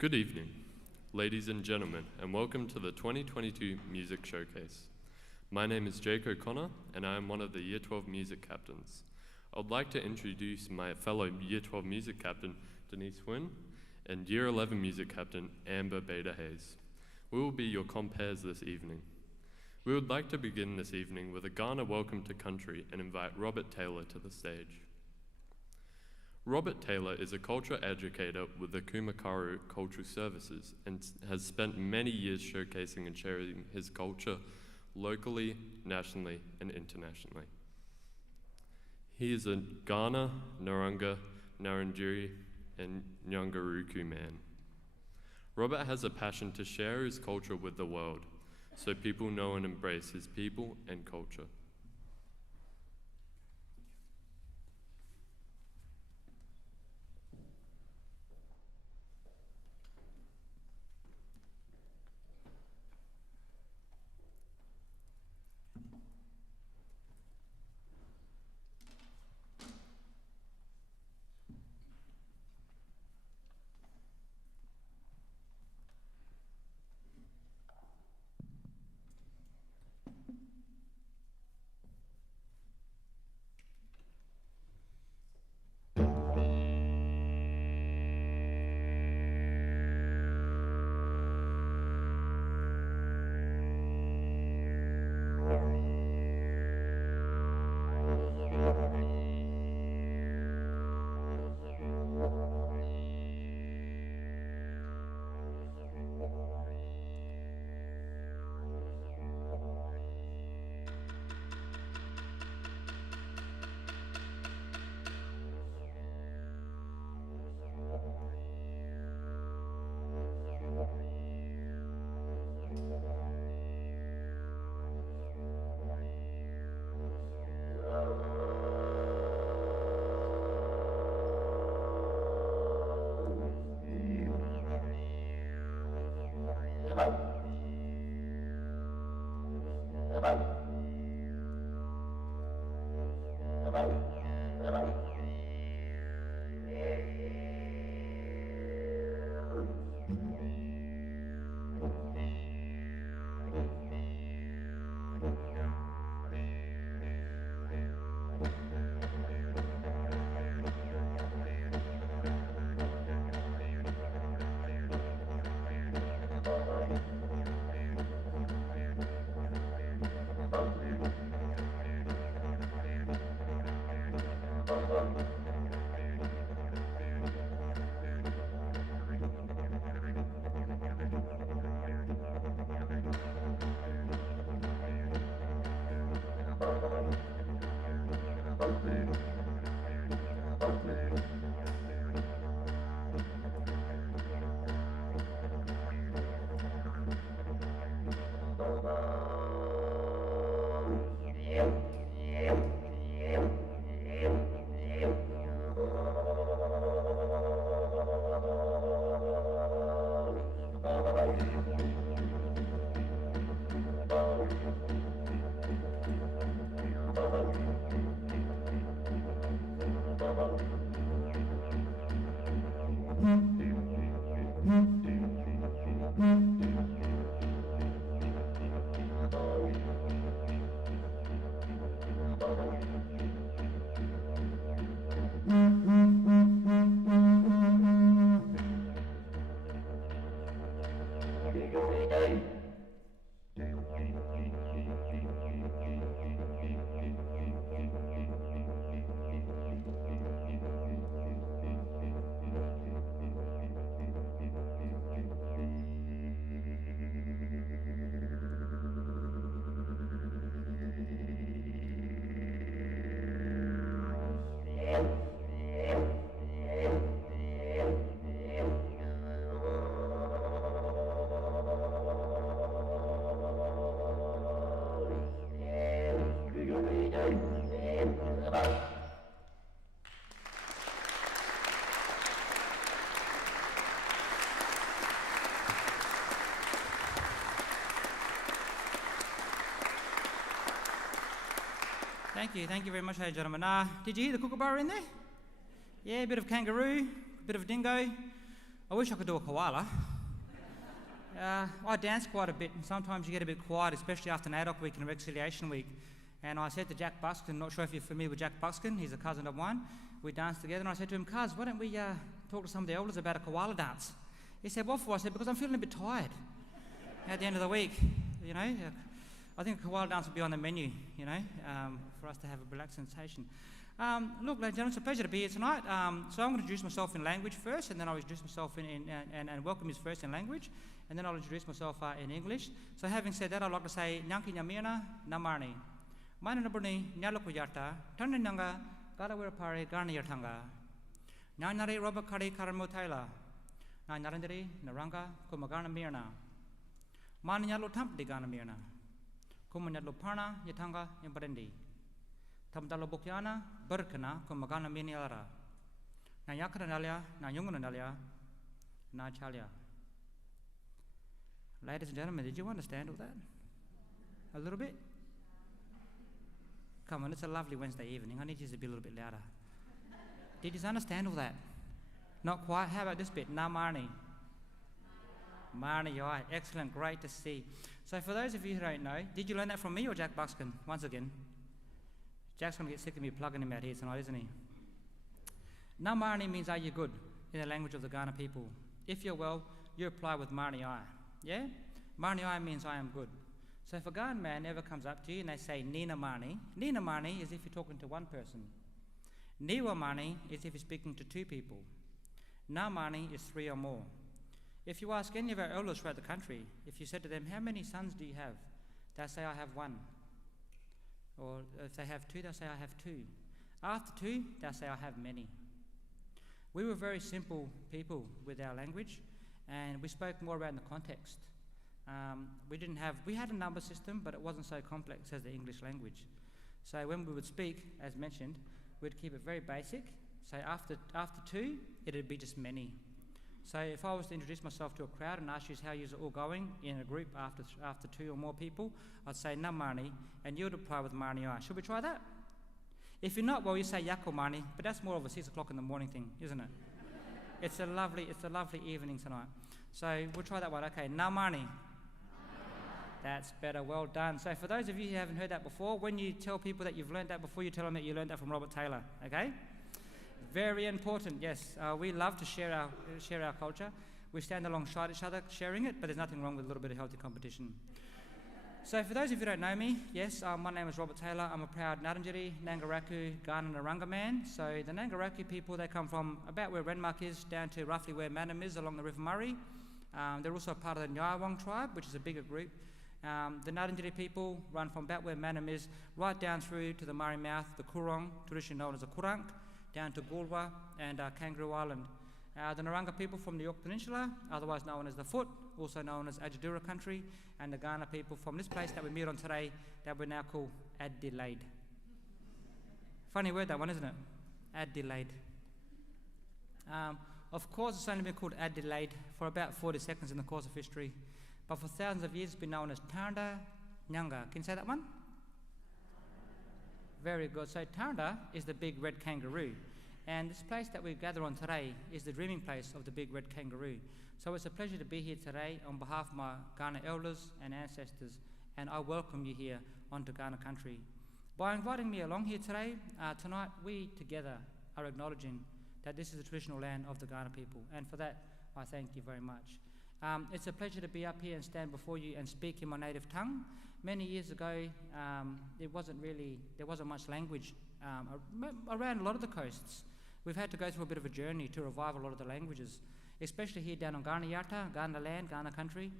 Good evening, ladies and gentlemen, and welcome to the 2022 Music Showcase. My name is Jake O'Connor, and I am one of the Year 12 Music Captains. I would like to introduce my fellow Year 12 Music Captain, Denise Wynn, and Year 11 Music Captain, Amber Beta Hayes. We will be your compares this evening. We would like to begin this evening with a Ghana welcome to country and invite Robert Taylor to the stage. Robert Taylor is a culture educator with the Kumakaru Cultural Services and has spent many years showcasing and sharing his culture locally, nationally, and internationally. He is a Ghana, Naranga, Ngarrindjeri, and Nyangaruku man. Robert has a passion to share his culture with the world, so people know and embrace his people and culture. Thank you very much, ladies and gentlemen. Did you hear the kookaburra in there? Yeah, a bit of kangaroo, a bit of dingo. I wish I could do a koala. I dance quite a bit, and sometimes you get a bit quiet, especially after NAIDOC week and Reconciliation week. And I said to Jack Buxton, not sure if you're familiar with Jack Buxton, he's a cousin of mine. We danced together, and I said to him, "Cuz, why don't we talk to some of the elders about a koala dance?" He said, "What for?" I said, "Because I'm feeling a bit tired at the end of the week, you know. I think a koala dance will be on the menu, you know, for us to have a relaxed sensation." Look, ladies and gentlemen, it's a pleasure to be here tonight. So I'm going to introduce myself in language first, and then I'll introduce myself and welcome you first in language, and then I'll introduce myself in English. So having said that, I'd like to say, Nyanki Nyamina Namarni. Mana Naburni Nyalukuyata, Tanda Nyanga, Garawirapari, Garni Yartanga. Nyanari Robert Kari Karamotela. Narandari, Naranga, Kumagana Mirna. Mana Nyalo Tampdi Gana Mirna. Kumanyalo Parna, Yatanga, Yambarendi. Tamdalo Bukyana, Burkana, Kumagana Miniara. Na Yakaranalia, Na Yunganalia, Na Chalia. Ladies and gentlemen, did you understand all that? A little bit? Come on, it's a lovely Wednesday evening. I need you to be a little bit louder. Did you understand all that? Not quite. How about this bit? Na Marni. Marni Yai. Excellent. Great to see. So for those of you who don't know, did you learn that from me or Jack Buxton? Once again. Jack's going to get sick of me plugging him out here tonight, isn't he? Na Marni means are you good in the language of the Kaurna people. If you're well, you apply with Marni Ai. Yeah? Marni Ai means I am good. So if a Kaurna man ever comes up to you and they say Nina Marni is if you're talking to one person. Niwa Marni is if you're speaking to two people. Na Marni is three or more. If you ask any of our elders throughout the country, if you said to them, "How many sons do you have?" they'll say, "I have one." Or if they have two, they'll say, "I have two." After two, they'll say, "I have many." We were very simple people with our language, and we spoke more around the context. We had a number system, but it wasn't so complex as the English language. So when we would speak, as mentioned, we'd keep it very basic. So after two, it'd be just many. So if I was to introduce myself to a crowd and ask you how you're all going in a group after two or more people, I'd say Na Marni, and you'd reply with Marni Ai. Should we try that? If you're not, well, you say Yako Marni, but that's more of a 6 o'clock in the morning thing, isn't it? It's a lovely evening tonight. So we'll try that one. Okay, Na Marni. That's better. Well done. So for those of you who haven't heard that before, when you tell people that you've learned that before, you tell them that you learned that from Robert Taylor. Okay? Very important. Yes, we love to share our culture. We stand alongside each other, sharing it. But there's nothing wrong with a little bit of healthy competition. So for those of you who don't know me, yes, my name is Robert Taylor. I'm a proud Ngarrindjeri, Ngangaraku, Kaurna Naranga man. So the Ngangaraku people, they come from about where Renmark is down to roughly where Manum is along the River Murray. They're also part of the Nyawang tribe, which is a bigger group. The Ngarrindjeri people run from about where Manum is right down through to the Murray mouth, the Coorong, traditionally known as the Kurank, down to Goolwa and Kangaroo Island. The Naranga people from the York Peninsula, otherwise known as the Foot, also known as Ajadura country, and the Kaurna people from this place that we meet on today that we now call Adelaide. Funny word, that one, isn't it? Adelaide. Of course, it's only been called Adelaide for about 40 seconds in the course of history, but for thousands of years it's been known as Tanda Nyanga. Can you say that one? Very good. So Tanda is the big red kangaroo. And this place that we gather on today is the dreaming place of the big red kangaroo. So it's a pleasure to be here today on behalf of my Kaurna elders and ancestors, and I welcome you here onto Kaurna country. By inviting me along here today, tonight, we together are acknowledging that this is the traditional land of the Kaurna people, and for that, I thank you very much. It's a pleasure to be up here and stand before you and speak in my native tongue. Many years ago, there wasn't much language around a lot of the coasts. We've had to go through a bit of a journey to revive a lot of the languages, especially here down on Kaurna Yarta, Kaurna land, Kaurna country.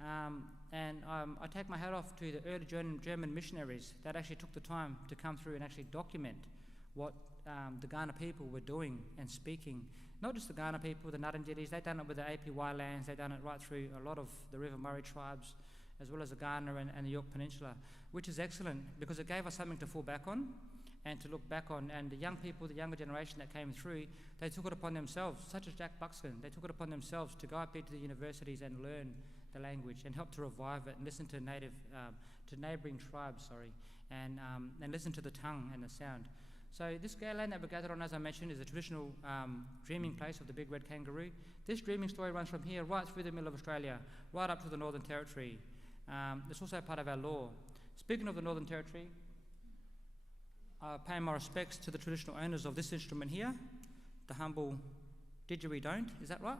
And I take my hat off to the early German missionaries that actually took the time to come through and actually document what the Kaurna people were doing and speaking. Not just the Kaurna people, the Ngarrindjeris, they've done it with the APY lands, they've done it right through a lot of the River Murray tribes, as well as the Kaurna and the York Peninsula, which is excellent because it gave us something to fall back on and to look back on. And the young people, the younger generation that came through, they took it upon themselves, such as Jack Buxton, they took it upon themselves to go up into the universities and learn the language and help to revive it and listen to neighbouring tribes, and listen to the tongue and the sound. So this land that we're gathered on, as I mentioned, is a traditional dreaming place of the big red kangaroo. This dreaming story runs from here right through the middle of Australia, right up to the Northern Territory. It's also part of our law. Speaking of the Northern Territory, I pay my respects to the traditional owners of this instrument here, the humble didgeridoo, is that right?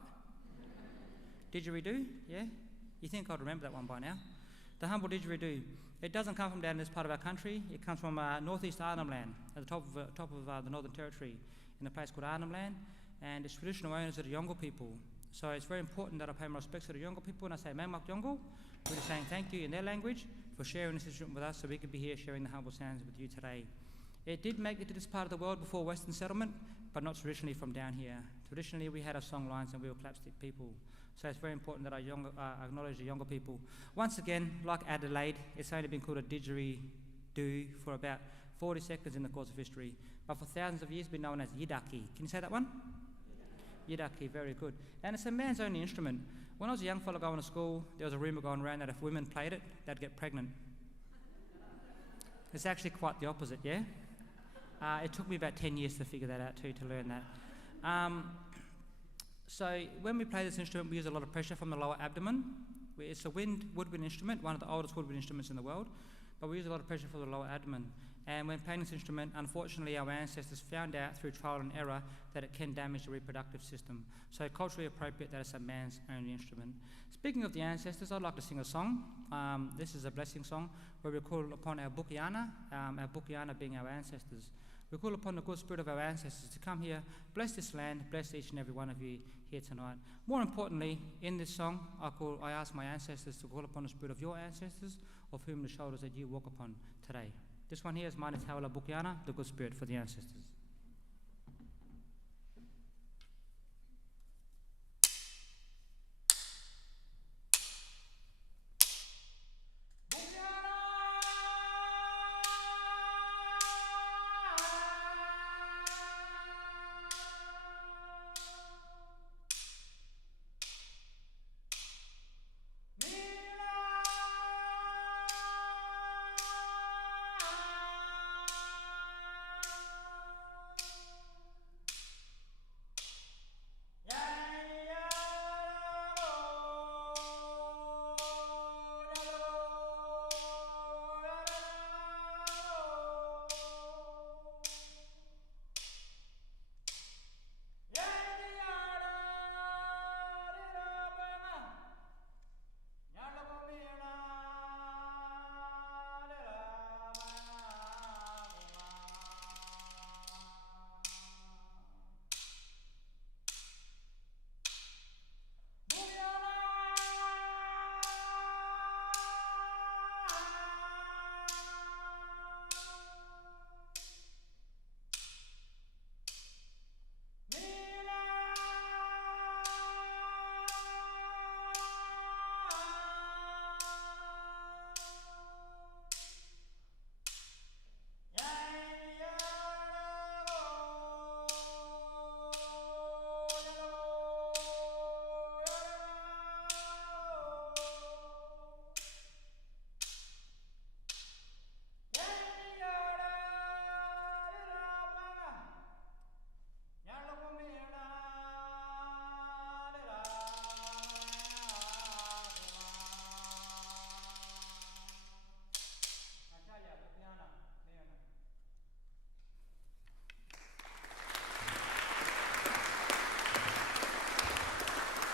Didgeridoo, yeah? You think I'd remember that one by now. The humble didgeridoo. It doesn't come from down in this part of our country. It comes from northeast Arnhem Land, at the top of the Northern Territory, in a place called Arnhem Land, and its traditional owners are the Yolngu people. So it's very important that I pay my respects to the Yolngu people, and I say Mangmak Yolngu, really saying thank you in their language for sharing this instrument with us so we could be here sharing the humble sounds with you today. It did make it to this part of the world before Western settlement, but not traditionally from down here. Traditionally, we had our song lines and we were clapstick people. So it's very important that I acknowledge the Yolngu people. Once again, like Adelaide, it's only been called a didgeridoo for about 40 seconds in the course of history, but for thousands of years been known as yidaki. Can you say that one? Yidaki, very good. And it's a man's only instrument. When I was a young fellow going to school, there was a rumour going around that if women played it, they'd get pregnant. It's actually quite the opposite, yeah? It took me about 10 years to figure that out too, to learn that. So when we play this instrument, we use a lot of pressure from the lower abdomen. It's a woodwind instrument, one of the oldest woodwind instruments in the world, but we use a lot of pressure from the lower abdomen. And when playing this instrument, unfortunately, our ancestors found out through trial and error that it can damage the reproductive system. So culturally appropriate that it's a man's only instrument. Speaking of the ancestors, I'd like to sing a song. This is a blessing song where we call upon our Bukiana being our ancestors. We call upon the good spirit of our ancestors to come here, bless this land, bless each and every one of you here tonight. More importantly, in this song, I ask my ancestors to call upon the spirit of your ancestors, of whom the shoulders that you walk upon today. This one here is Mana Tawala Bukiana, the good spirit for the ancestors.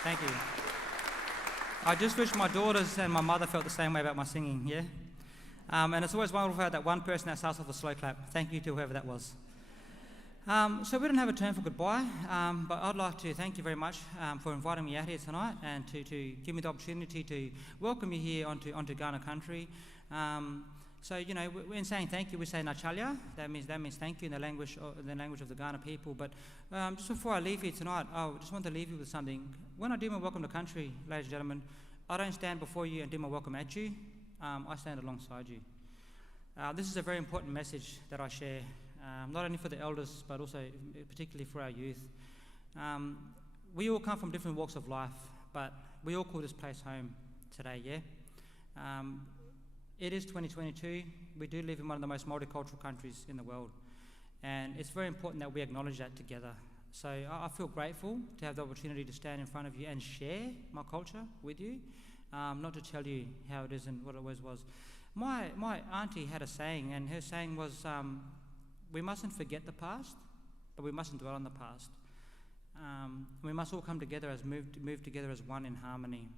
Thank you. I just wish my daughters and my mother felt the same way about my singing, yeah? And it's always wonderful to have that one person that starts off a slow clap. Thank you to whoever that was. So we don't have a turn for goodbye, but I'd like to thank you very much for inviting me out here tonight and to give me the opportunity to welcome you here onto Kaurna country. So, you know, in saying thank you, we say Nachalya. That means thank you in the language of the Kaurna people. But just before I leave here tonight, I just want to leave you with something. When I do my welcome to country, ladies and gentlemen, I don't stand before you and do my welcome at you. I stand alongside you. This is a very important message that I share, not only for the elders, but also particularly for our youth. We all come from different walks of life, but we all call this place home today, yeah? It is 2022. We do live in one of the most multicultural countries in the world. And it's very important that we acknowledge that together. So I feel grateful to have the opportunity to stand in front of you and share my culture with you, not to tell you how it is and what it always was. My auntie had a saying, and her saying was, we mustn't forget the past, but we mustn't dwell on the past. We must all come together as move together as one in harmony.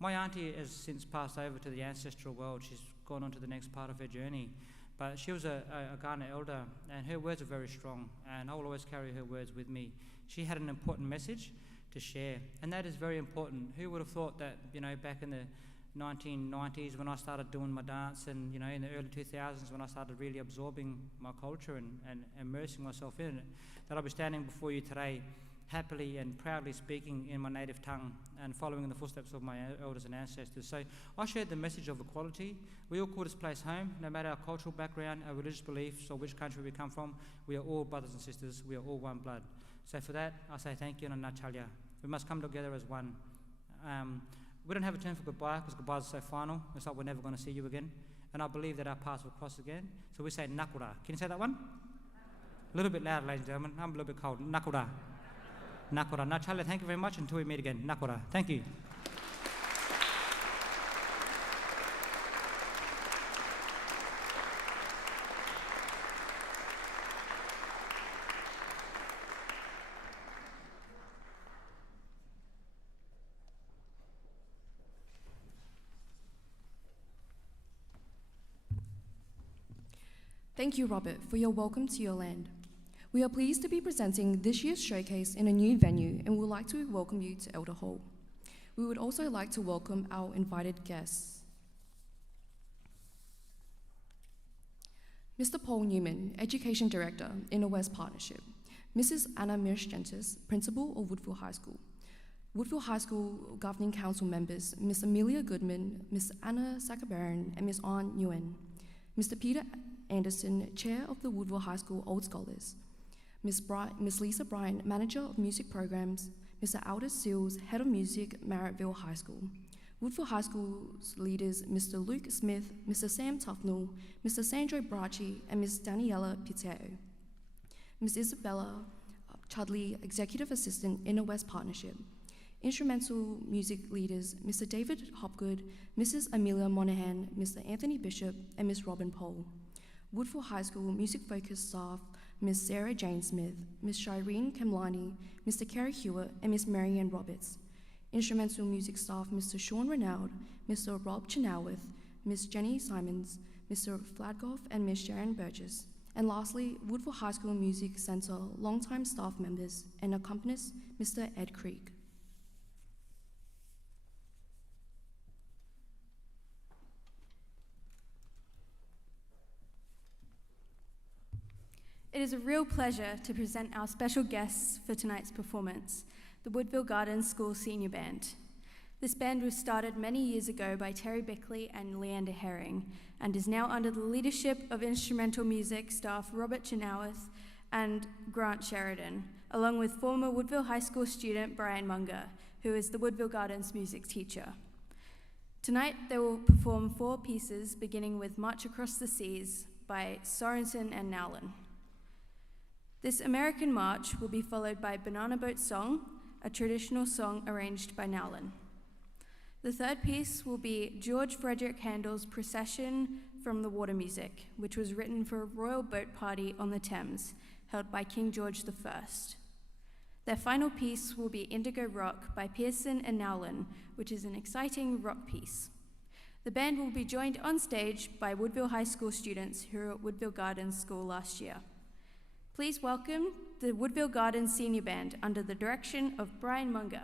My auntie has since passed over to the ancestral world. She's gone on to the next part of her journey. But she was a Kaurna elder, and her words are very strong, and I will always carry her words with me. She had an important message to share, and that is very important. Who would have thought that, back in the 1990s when I started doing my dance, and, in the early 2000s when I started really absorbing my culture and immersing myself in it, that I'll be standing before you today happily and proudly speaking in my native tongue and following in the footsteps of my elders and ancestors. So I shared the message of equality. We all call this place home, no matter our cultural background, our religious beliefs, or which country we come from. We are all brothers and sisters. We are all one blood. So for that, I say thank you and Nachalya. We must come together as one. We don't have a term for goodbye because goodbyes are so final. It's like we're never going to see you again. And I believe that our paths will cross again. So we say nakura. Can you say that one? A little bit louder, ladies and gentlemen. I'm a little bit cold. Nakura. Nakura. Nachalya, thank you very much until we meet again. Nakura. Thank you. Thank you, Robert, for your welcome to your land. We are pleased to be presenting this year's showcase in a new venue and would like to welcome you to Elder Hall. We would also like to welcome our invited guests. Mr. Paul Newman, Education Director, Inner West Partnership. Mrs. Anna Mirschentis, Principal of Woodville High School. Woodville High School Governing Council members, Ms. Amelia Goodman, Ms. Anna Sakabaran, and Ms. Ann Nguyen. Mr. Peter Anderson, Chair of the Woodville High School Old Scholars. Ms. Lisa Bryan, Manager of Music Programs, Mr. Aldous Seals, Head of Music, Marrittville High School. Woodville High School's leaders, Mr. Luke Smith, Mr. Sam Tufnell, Mr. Sandro Bracci, and Ms. Daniela Piteo. Ms. Isabella Chudley, Executive Assistant, Inner West Partnership. Instrumental music leaders, Mr. David Hopgood, Mrs. Amelia Monahan, Mr. Anthony Bishop, and Ms. Robin Pohl. Woodville High School music-focused staff, Ms. Sarah Jane Smith, Ms. Shireen Kamlani, Mr. Kerry Hewitt, and Ms. Marianne Roberts. Instrumental music staff, Mr. Sean Renaud, Mr. Rob Chenoweth, Ms. Jenny Simons, Mr. Fladgoff, and Ms. Sharon Burgess. And lastly, Woodville High School Music Centre longtime staff members and accompanist, Mr. Ed Creek. It is a real pleasure to present our special guests for tonight's performance, the Woodville Gardens School Senior Band. This band was started many years ago by Terry Bickley and Leander Herring and is now under the leadership of instrumental music staff Robert Chenoweth and Grant Sheridan, along with former Woodville High School student Brian Munger, who is the Woodville Gardens music teacher. Tonight they will perform 4 pieces beginning with March Across the Seas by Sorensen and Nowlin. This American march will be followed by Banana Boat Song, a traditional song arranged by Nowlin. The third piece will be George Frederick Handel's Procession from the Water Music, which was written for a royal boat party on the Thames, held by King George I. Their final piece will be Indigo Rock by Pearson and Nowlin, which is an exciting rock piece. The band will be joined on stage by Woodville High School students who were at Woodville Gardens School last year. Please welcome the Woodville Gardens Senior Band under the direction of Brian Munger.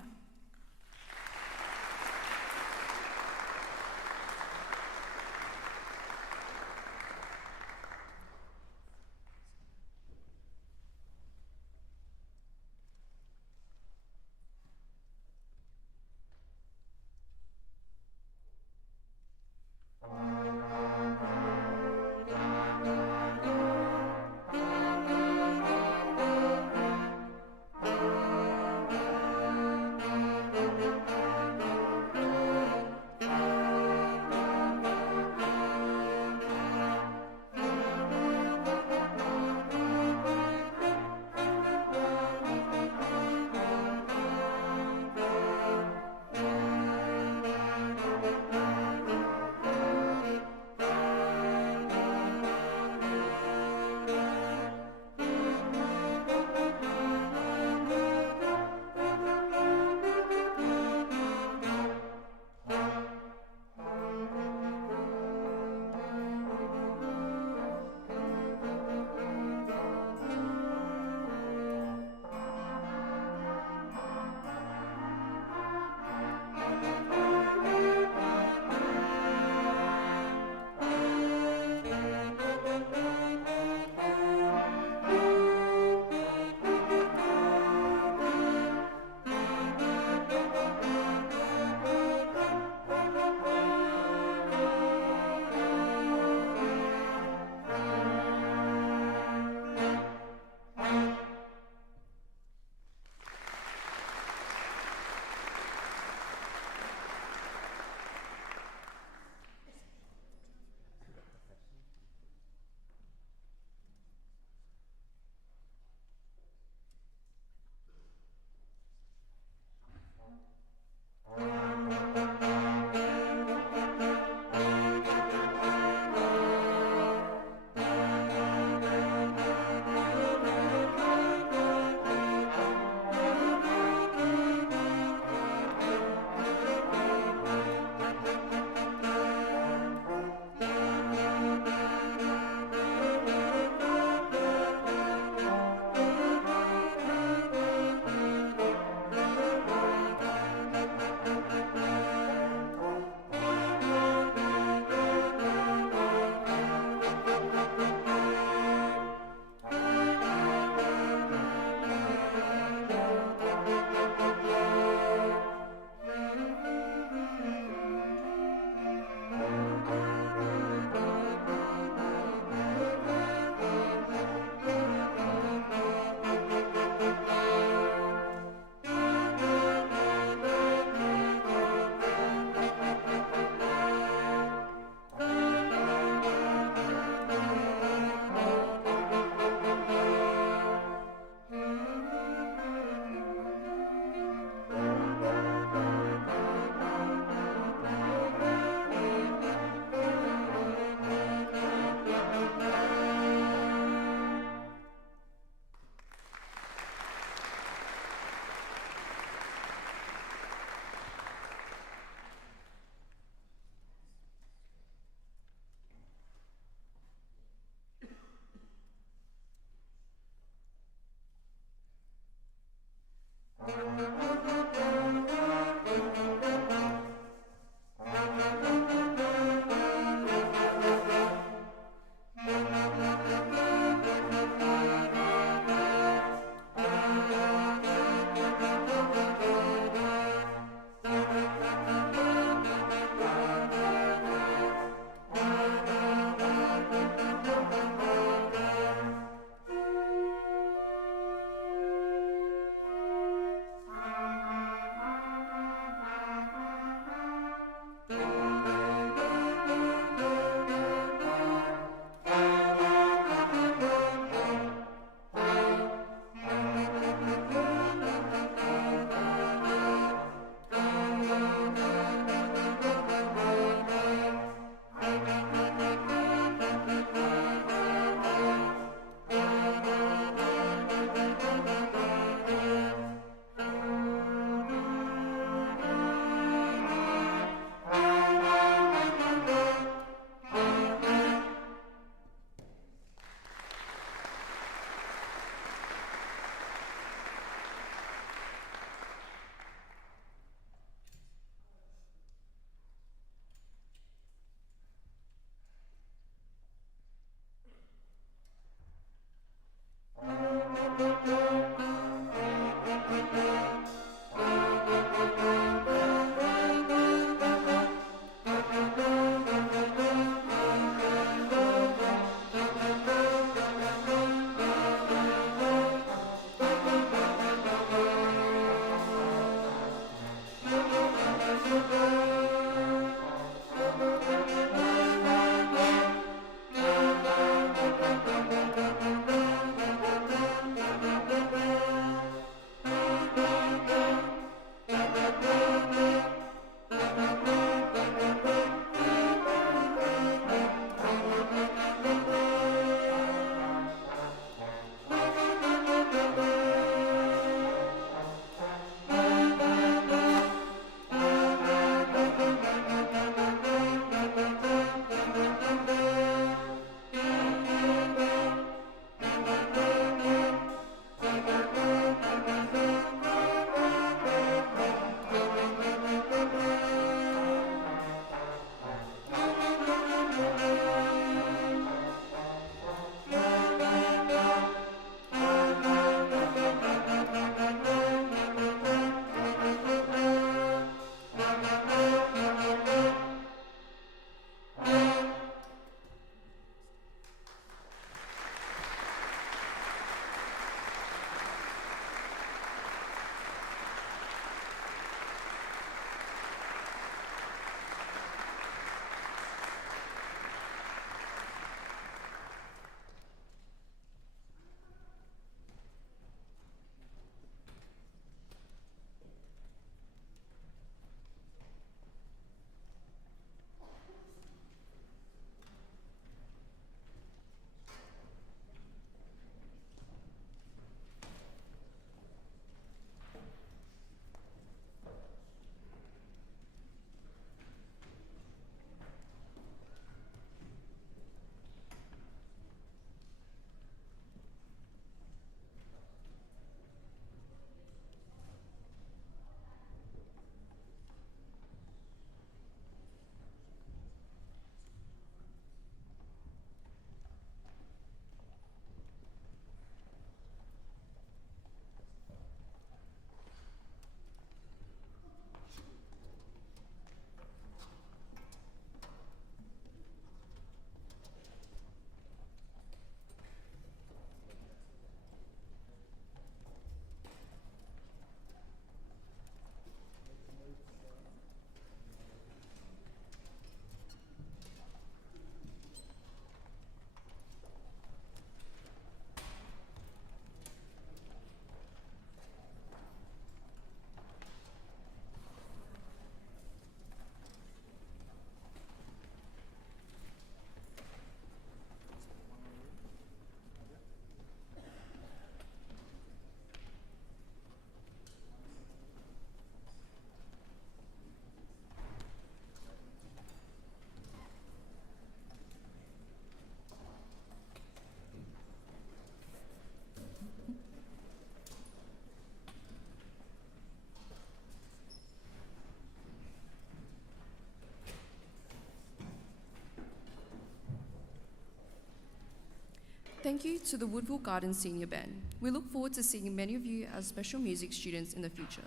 Thank you to the Woodville Gardens Senior Band. We look forward to seeing many of you as special music students in the future.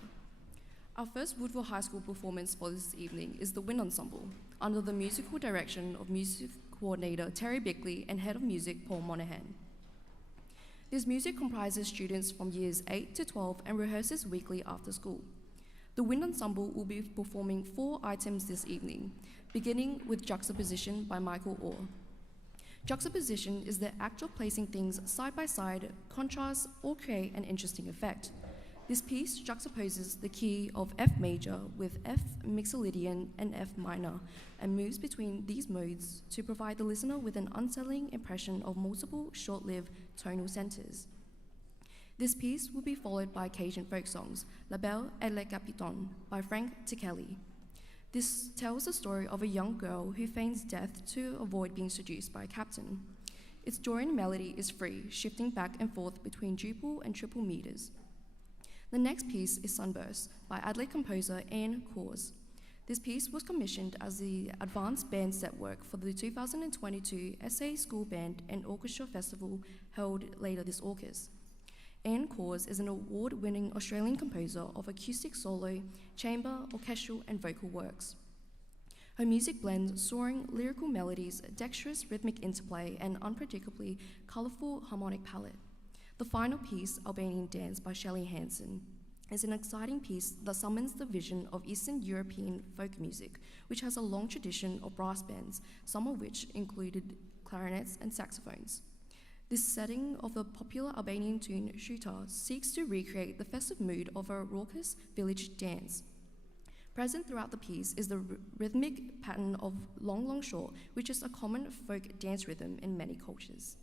Our first Woodville High School performance for this evening is the Wind Ensemble, under the musical direction of Music Coordinator Terry Bickley and Head of Music Paul Monahan. This music comprises students from years 8 to 12 and rehearses weekly after school. The Wind Ensemble will be performing 4 items this evening, beginning with Juxtaposition by Michael Orr. Juxtaposition is the act of placing things side by side, contrast, or create an interesting effect. This piece juxtaposes the key of F major with F mixolydian and F minor and moves between these modes to provide the listener with an unsettling impression of multiple short-lived tonal centers. This piece will be followed by Cajun folk songs, La Belle et le Capitaine by Frank Ticelli. This tells the story of a young girl who feigns death to avoid being seduced by a captain. Its Dorian melody is free, shifting back and forth between duple and triple meters. The next piece is Sunburst by Adelaide composer Anne Cause. This piece was commissioned as the advanced band set work for the 2022 SA School Band and Orchestra Festival held later this August. Anne Cause is an award-winning Australian composer of acoustic solo, chamber, orchestral, and vocal works. Her music blends soaring lyrical melodies, dexterous rhythmic interplay, and unpredictably colourful harmonic palette. The final piece, Albanian Dance by Shelley Hansen, is an exciting piece that summons the vision of Eastern European folk music, which has a long tradition of brass bands, some of which included clarinets and saxophones. This setting of the popular Albanian tune Shuta seeks to recreate the festive mood of a raucous village dance. Present throughout the piece is the rhythmic pattern of long, long, short, which is a common folk dance rhythm in many cultures.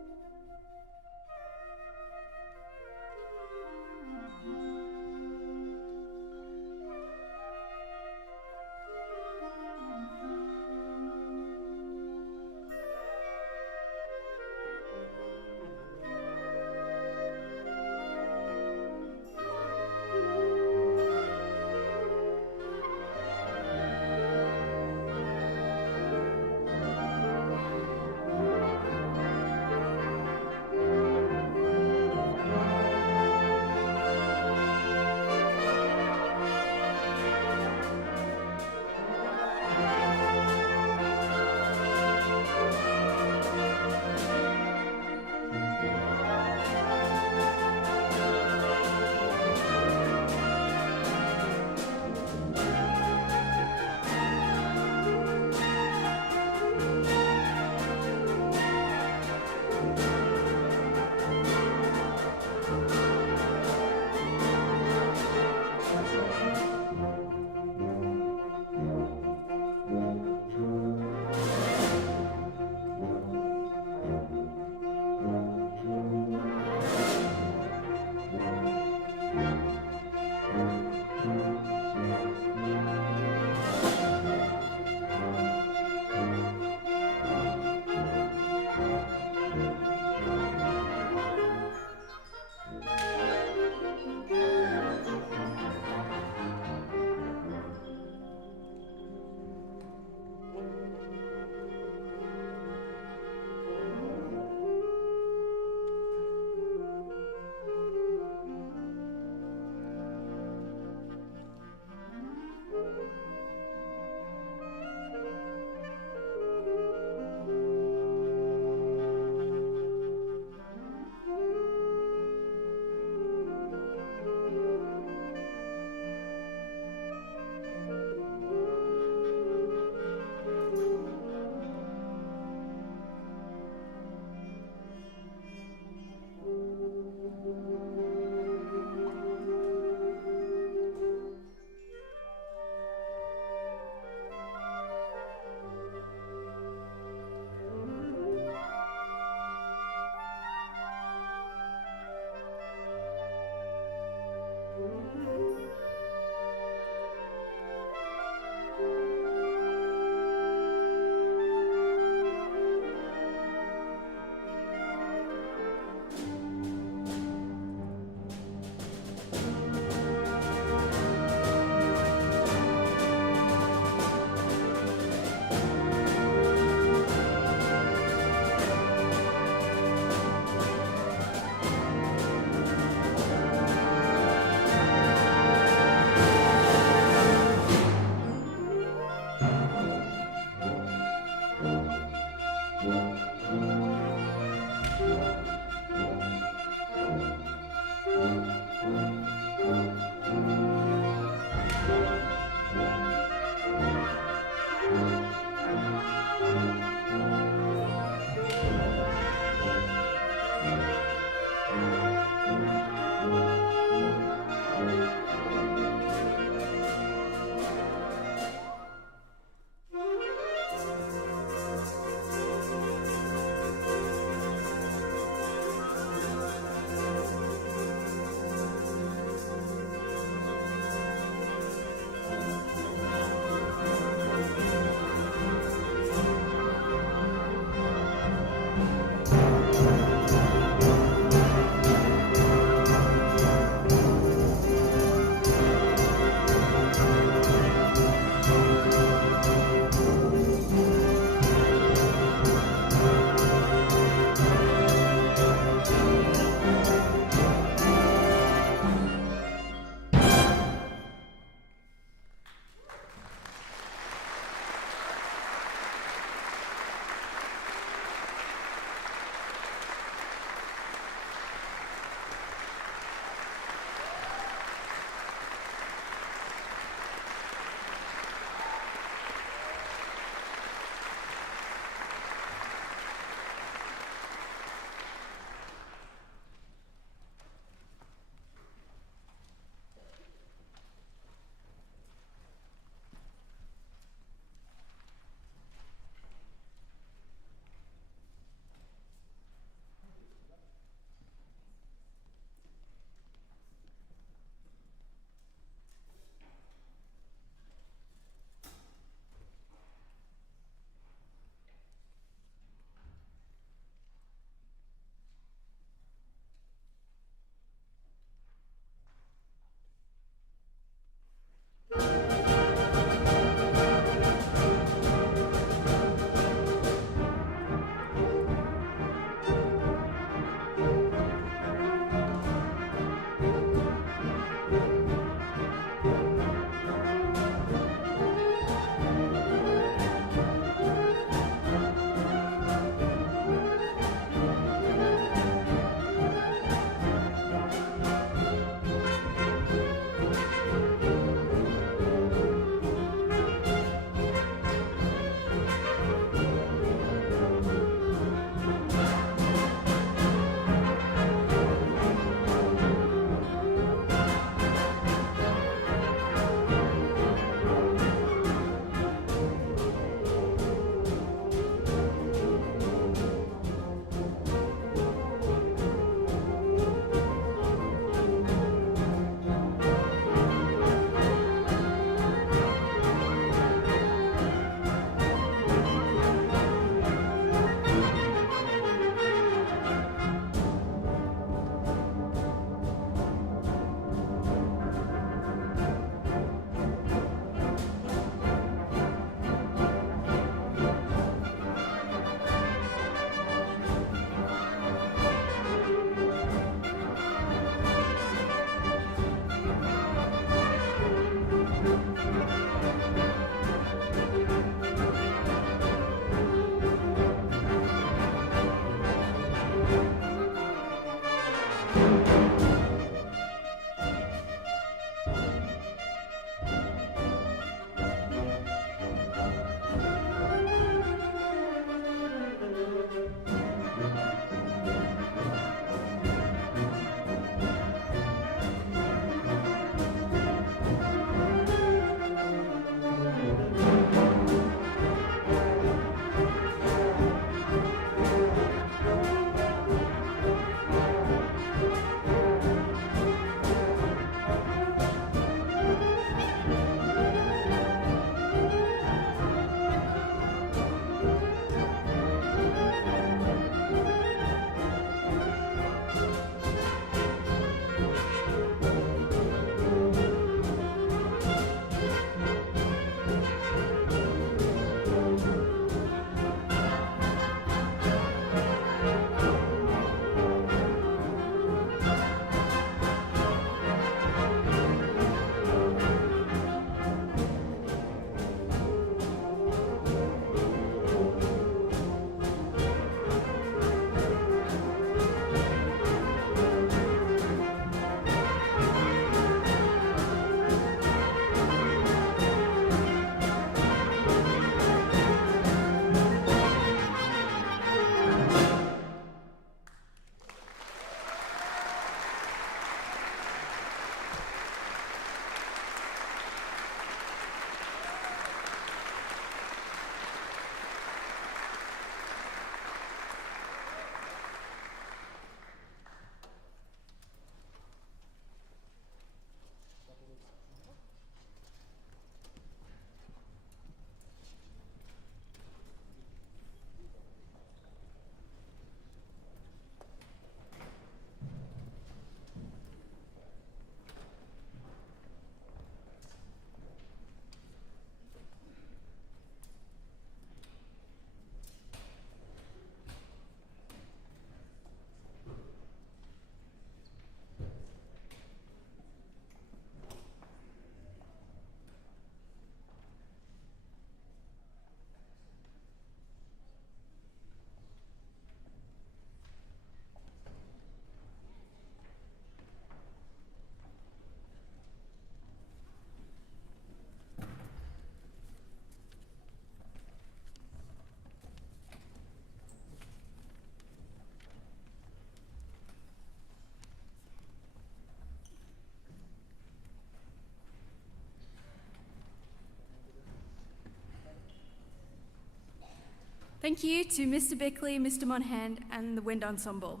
Thank you to Mr. Bickley, Mr. Monhand, and the Wind Ensemble.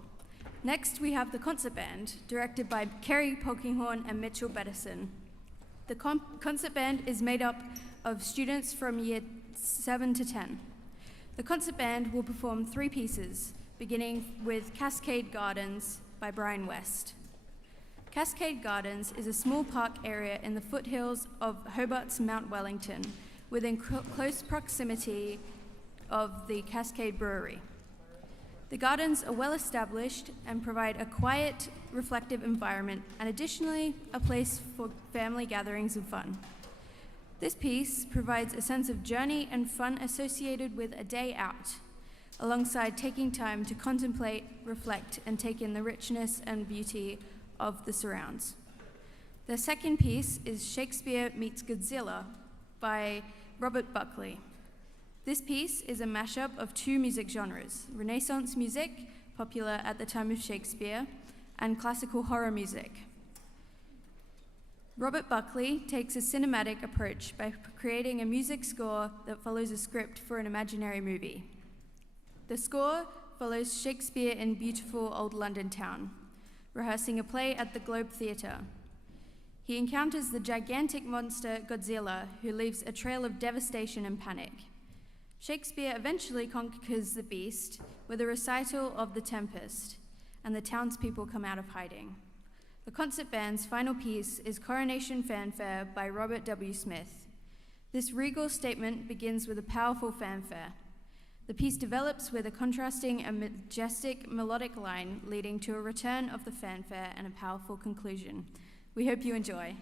Next, we have the concert band, directed by Kerry Polkinghorne and Mitchell Bettison. The concert band is made up of students from year 7 to 10. The concert band will perform 3 pieces, beginning with Cascade Gardens by Brian West. Cascade Gardens is a small park area in the foothills of Hobart's Mount Wellington, within close proximity of the Cascade Brewery. The gardens are well established and provide a quiet, reflective environment, and additionally, a place for family gatherings and fun. This piece provides a sense of journey and fun associated with a day out, alongside taking time to contemplate, reflect, and take in the richness and beauty of the surrounds. The second piece is Shakespeare Meets Godzilla by Robert Buckley. This piece is a mashup of 2 music genres, Renaissance music, popular at the time of Shakespeare, and classical horror music. Robert Buckley takes a cinematic approach by creating a music score that follows a script for an imaginary movie. The score follows Shakespeare in beautiful old London town, rehearsing a play at the Globe Theatre. He encounters the gigantic monster Godzilla, who leaves a trail of devastation and panic. Shakespeare eventually conquers the beast with a recital of The Tempest, and the townspeople come out of hiding. The concert band's final piece is Coronation Fanfare by Robert W. Smith. This regal statement begins with a powerful fanfare. The piece develops with a contrasting and majestic melodic line, leading to a return of the fanfare and a powerful conclusion. We hope you enjoy.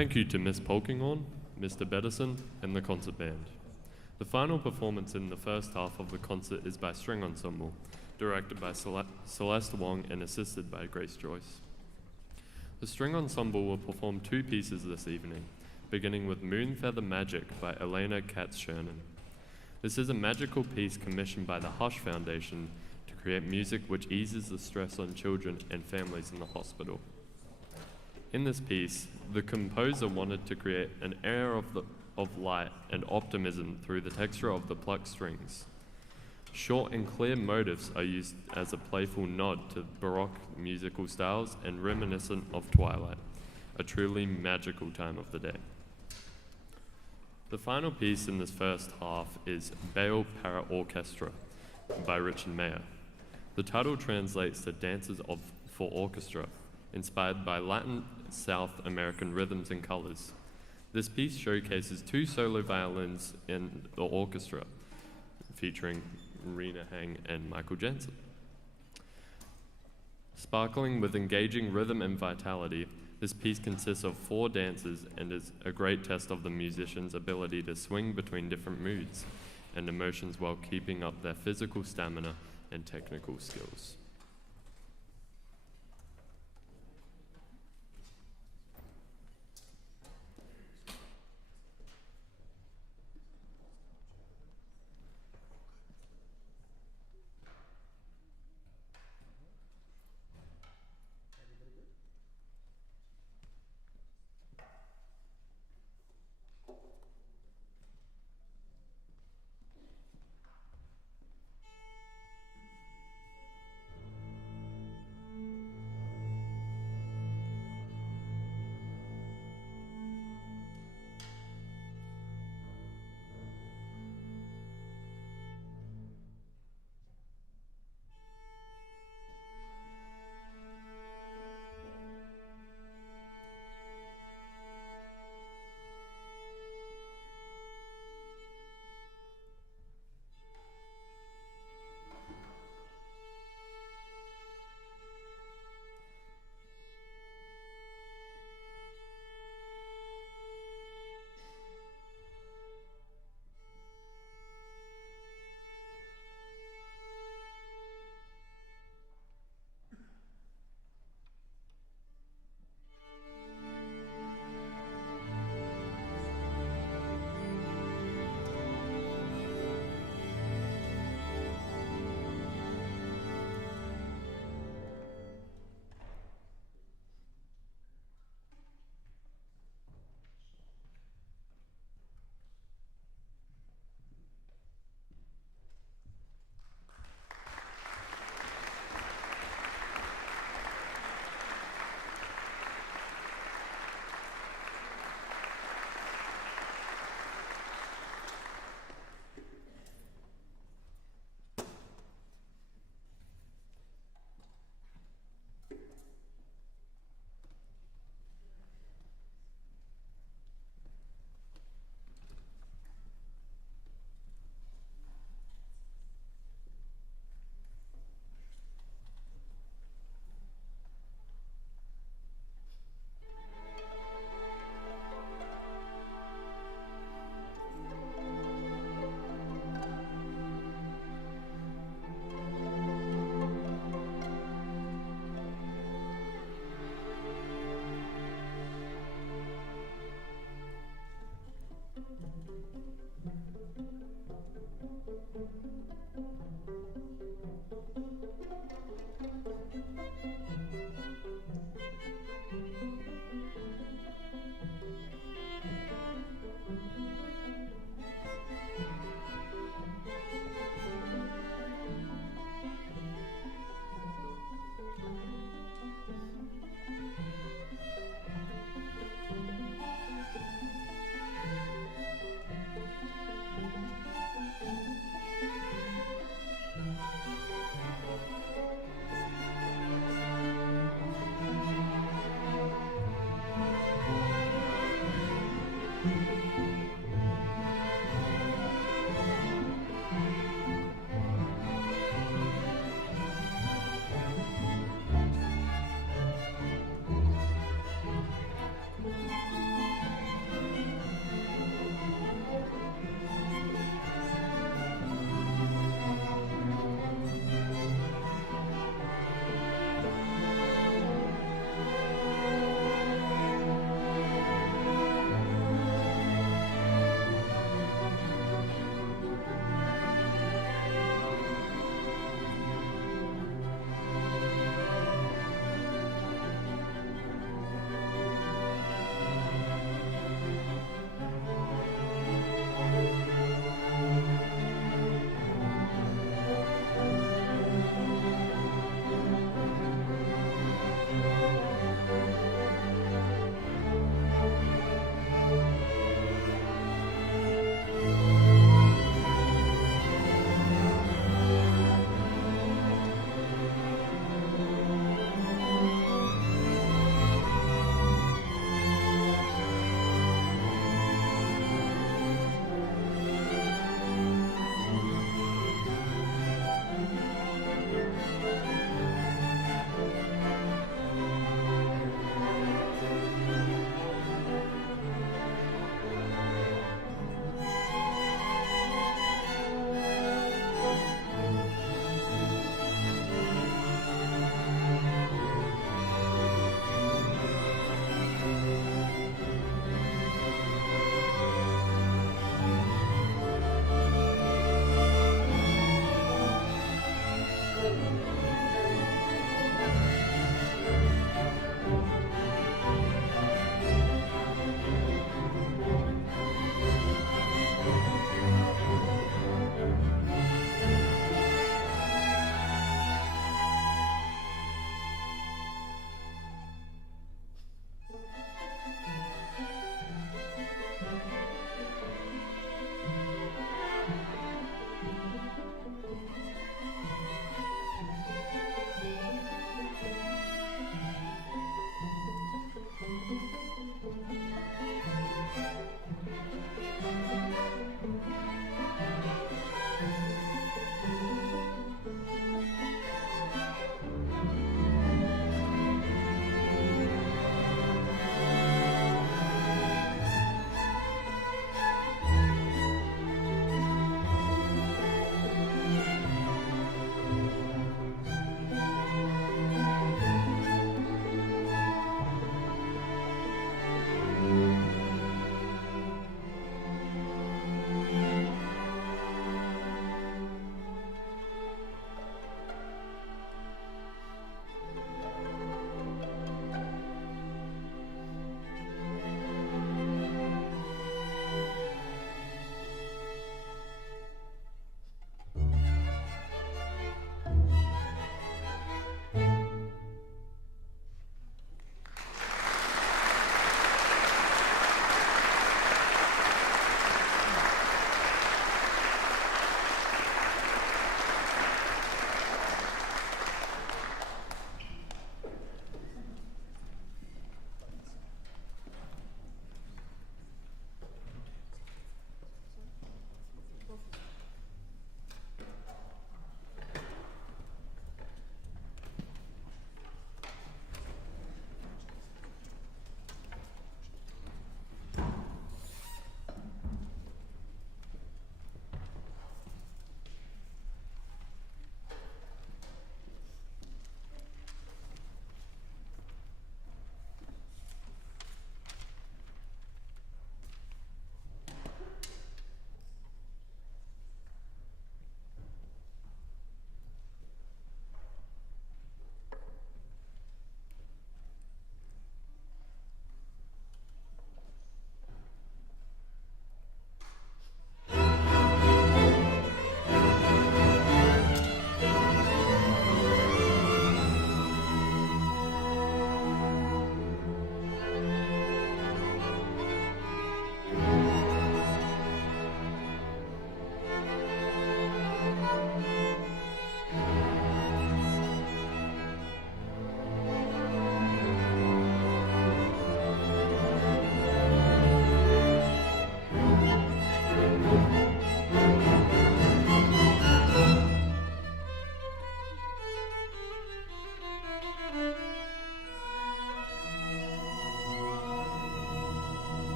Thank you to Miss Polkinghorn, Mr. Bedison, and the concert band. The final performance in the first half of the concert is by String Ensemble, directed by Celeste Wong and assisted by Grace Joyce. The String Ensemble will perform 2 pieces this evening, beginning with Moonfeather Magic by Elena Katz-Schernen. This is a magical piece commissioned by the Hush Foundation to create music which eases the stress on children and families in the hospital. In this piece, the composer wanted to create an air of light and optimism through the texture of the plucked strings. Short and clear motifs are used as a playful nod to Baroque musical styles and reminiscent of Twilight, a truly magical time of the day. The final piece in this first half is Bail Para Orchestra by Richard Mayer. The title translates to Dances for Orchestra, inspired by Latin South American rhythms and colors. This piece showcases 2 solo violins in the orchestra, featuring Rena Hang and Michael Jensen. Sparkling with engaging rhythm and vitality, this piece consists of 4 dances and is a great test of the musician's ability to swing between different moods and emotions while keeping up their physical stamina and technical skills.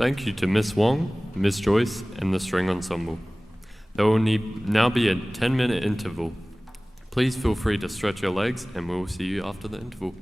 Thank you to Miss Wong, Miss Joyce, and the string ensemble. There will now be a 10-minute interval. Please feel free to stretch your legs, and we will see you after the interval.